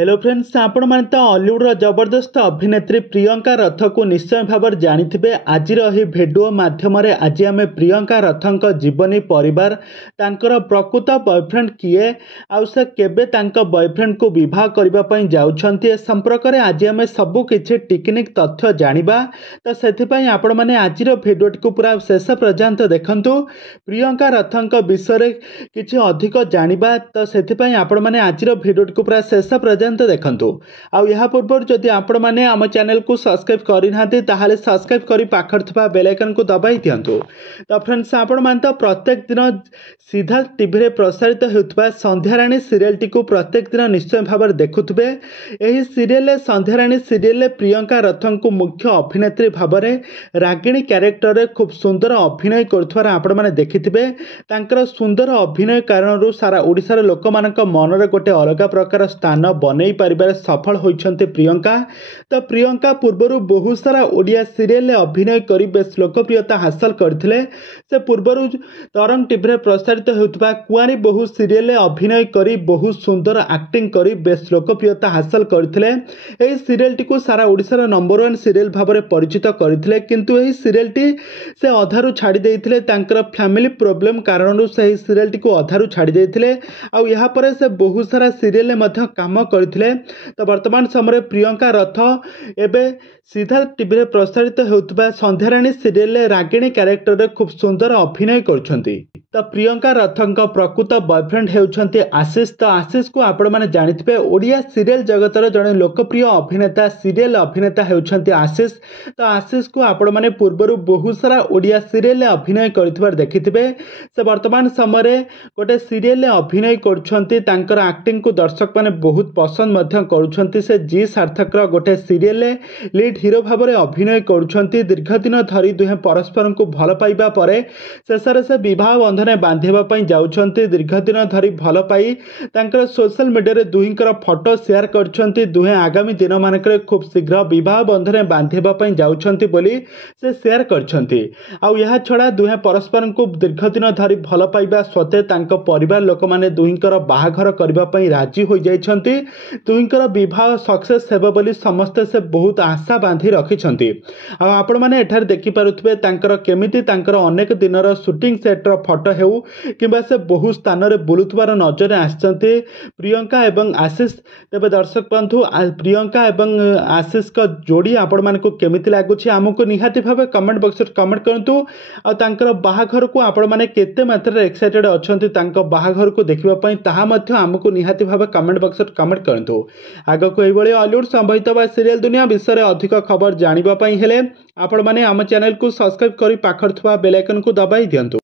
Hello friends, आपण मैंने तो हॉलीवुड जबरदस्त अभिनेत्री प्रियंका रथ को निश्चय भाव जानी आज भिडियो मध्यम आज आम प्रियंका रथ जीवनी परिवार तांकर प्रकृत बॉयफ्रेंड किए आउ से केबे तांका बॉयफ्रेंड को विवाह करने जाउछंती संपर्क में आज आम सबकि टेक्निक तथ्य जानिबा। तो से आपण मैंने आज भिडियो को पूरा शेष पर्यंत देखंतु प्रियंका रथ विषय किछि अधिक जानिबा। तो से आपण मैंने आज भिडियो को पूरा शेष पर्यंत देखंतु। आउ या पूर्व जदि आपण माने आम चैनल को सब्सक्राइब करिनाते ताहाले सब्सक्राइब करी पाखर थबा बेल आइकन को दबाई दियंतु। तो फ्रेंड्स, आपण मान तो प्रत्येक दिन सीधा टीवी रे प्रसारित होउतबा संध्याराणी सीरियल टी को प्रत्येक दिन निश्चय भाव देखुथबे। एही सीरियल संध्याराणी सीरियल प्रियंका रथन को मुख्य अभिनेत्री भाव में रागिणी कैरेक्टर रे खूब सुंदर अभिनय करथवार आपण माने देखिथिबे। तांकर सुंदर अभिनय कारण सारा ओडिसार लोक मानक मन रे गोटे अलग प्रकार स्थान बनई पारिबार सफल होइछन्ते प्रियंका। तो प्रियंका पूर्वर बहुत सारा ओडिया सीरियल अभिनय करी बेस लोकप्रियता हासिल करथिले। से पूर्वर तरंग टीवी प्रसारित होउतबा कुआरी बहु सीरियल अभिनय करी बहुत सुंदर एक्टिंग करी बेस लोकप्रियता हासिल करथिले। एही सीरियल टी को सारा ओडिसार नंबर 1 सीरियल भाव में परिचित करथिले, किंतु एही सीरियल टी से अधारु छाड़ी देइथिले। तांकर फैमिली प्रॉब्लम कारण से एही सीरियल टी को अधारु छाड़ी देइथिले। आ यहाँ पर से बहुत सारा सीरियल मध्य काम करथिले। तो वर्तमान समय प्रियंका रथ एबे सीधा टीवी प्रसारित होउतबा संध्याराणी सीरियल रागिणी कैरेक्टर रे खूब सुंदर अभिनय करछन्ती। तो प्रियंका रथन प्रकृत बॉयफ्रेंड होउछन्ती आशीष। तो आशीष को आपण माने जानिथिबे ओडिया सीरियल जगतर जड़े लोकप्रिय अभिनेता सीरियल अभिनेता होउछन्ती आशीष। तो आशीष को आपण माने पूर्वरु बहुत सारा ओडिया सीरियल अभिनय करथिबार देखिथिबे। से वर्तमान समय गोटे सीरियल अभिनय करछन्ती। तांकर एक्टिंग को दर्शक माने बहुत पसंद मध्य करुछन्ती। से जी सार्थक गोटे सीरियल लीड हीरो भाव में अभिनय करुछन्ती। दीर्घ दिन धरी दुहे परस्पर को भल पाइबा परे शेषर से विवाह बंधन बांधिबा पई जाउछन्ती। दीर्घ दिन धरी भल पाई तांकर सोशल मीडिया रे दुहिंकर फोटो शेयर करछन्ती। दुहे आगामी दिन मानकरे खूब शीघ्र विवाह बंधन बांधिबा पई जाउछन्ती बोली से शेयर करछन्ती। आउ यह छड़ा दुहे परस्पर को दीर्घ दिन धरी भल पाइबा सत्ते तांको परिवार लोक माने दुहिंकर बाहाघर करबा पई राजी होई जाइछन्ती। दुहिंकर विवाह सक्सेस हेबो बोली समस्त से बहुत आशा बांधी रखिछन्ती। आ आपण माने एठार देखि पारुथबे तांकर केमिति तांकर अनेक दिनर शूटिंग सेट रो फोटो हेउ किबा से बहु स्थान रे बुलुथबार नजर आछन्ती प्रियंका एवं आशीष। तबे दर्शक बंधु प्रियंका एवं आशीष का जोड़ी आपण मान को केमिति लागुछि हमको निहाती भाबे कमेंट बॉक्स रे कमेंट करंतु। आ तांकर बाहाघर को आपण माने केते मात्रा रे एक्साइटेड अछन्ती तांको बाहाघर को देखिबा पई ताहा मध्य हमको निहाती भाबे कमेंट बॉक्स रे कमेंट करंतु। आगो को एई बळी हॉलीवुड संबंधित बा सीरियल दुनिया विषय रे अधिक खबर जानिबा पई हेले आपण माने हम चैनल को सब्सक्राइब करी पाखर थवा बेल आइकन को दबाई दियंतु।